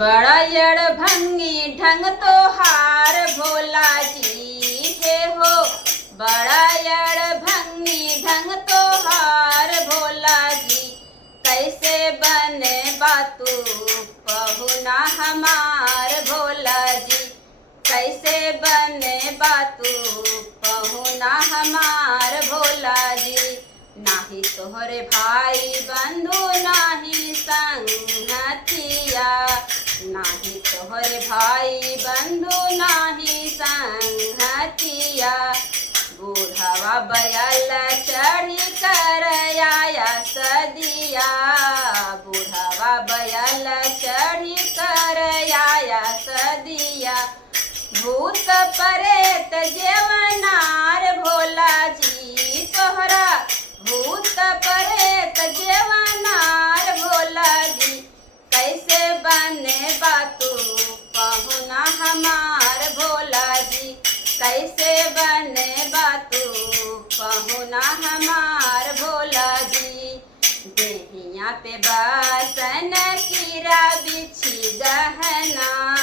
बड़ा यड़ भंगी ढंग तोहार भोला जी हे हो। बड़ा यड़ भंगी ढंग तोहार भोला जी। कैसे बने बातू पहुना हमार भोला जी। कैसे बने बातू पहुना हमार भोला जी। नाही तोहरे भाई बंधु नाही संगतिया। नाही तोहरे भाई बंधु नाही संगतिया। बूढ़वा बयल चढ़ी कर आया सदिया। बूढ़वा बयल चढ़ी कर आया सदिया। भूत परेत जेवनार भोला जी तोहरा। भूत परेत जेवनार भोला जी। कैसे बने बातू पहुना हमार भोला जी। कैसे बने बातू पहुना हमार भोला जी। देहिया पे बासन कीरा बिछी गहना।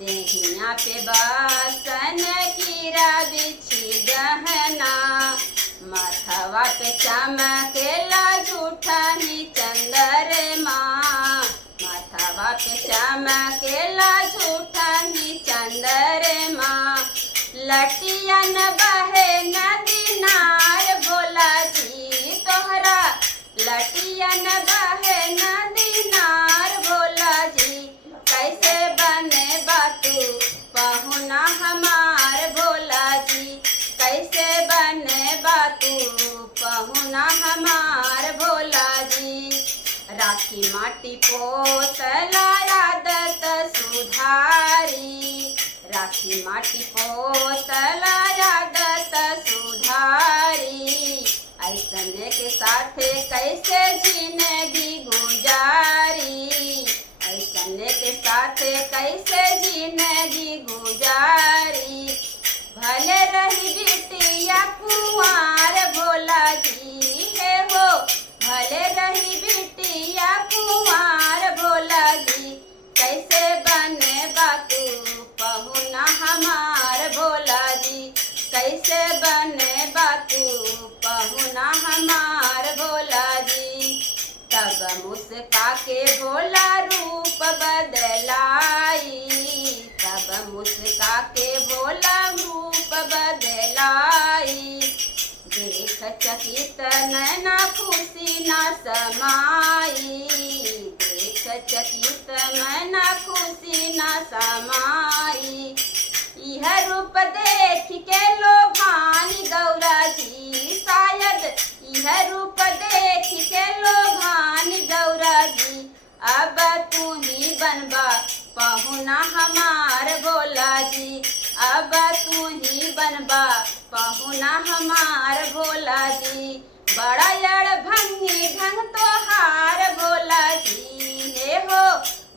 देहिया पे बासन कीरा बिछी गहना। माथवा पे चमकेला झूठा ही चंद्रमा। माथवा पे चमकेला झूठा ही चंद्रमा। लटियन बहे नदी नार भोला जी तोहरा। लटियन बहे नदी नार भोला जी। कैसे बने बातू पहुना हमार भोला जी। कैसे बने बातू पहुना हमार भोला जी। राखी माटी पोतला आदत सुधारी। राखी माटी पोतला आदत सुधारी। ऐसने के साथे कैसे जिंदगी गुजारी। ऐसने के साथे कैसे जिंदगी गुजारी। भले रही बिटिया कुंवार भोला जी हे हो। भले रही बिटिया कुंवार भोला जी। कैसे बने बातू पहुना हमार भोला जी। कैसे बने बातू पहुना हमार भोला जी। तब मुस्का के भोला रूप बदलाई। तब मुस्का के भोला रूप बदलाई। देख चकित नैना खुशी न समाई। देख चकित नैना खुशी न समाई। यह रूप देख के लोभानी गौरा जी शायद। यह रूप देख के लोभानी गौरा जी। अब तू ही बनबा पहुना हमार भोला जी। अब तू ही बनबा पहुना हमार भोला जी। बड़ा यड़ भंगी ढंग तोहार भोला जी हे हो।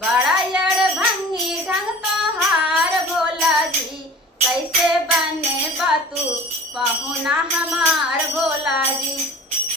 बड़ा यड़ भंगी ढंग तोहार भोला जी। कैसे बने बातू पहुना हमार भोला जी।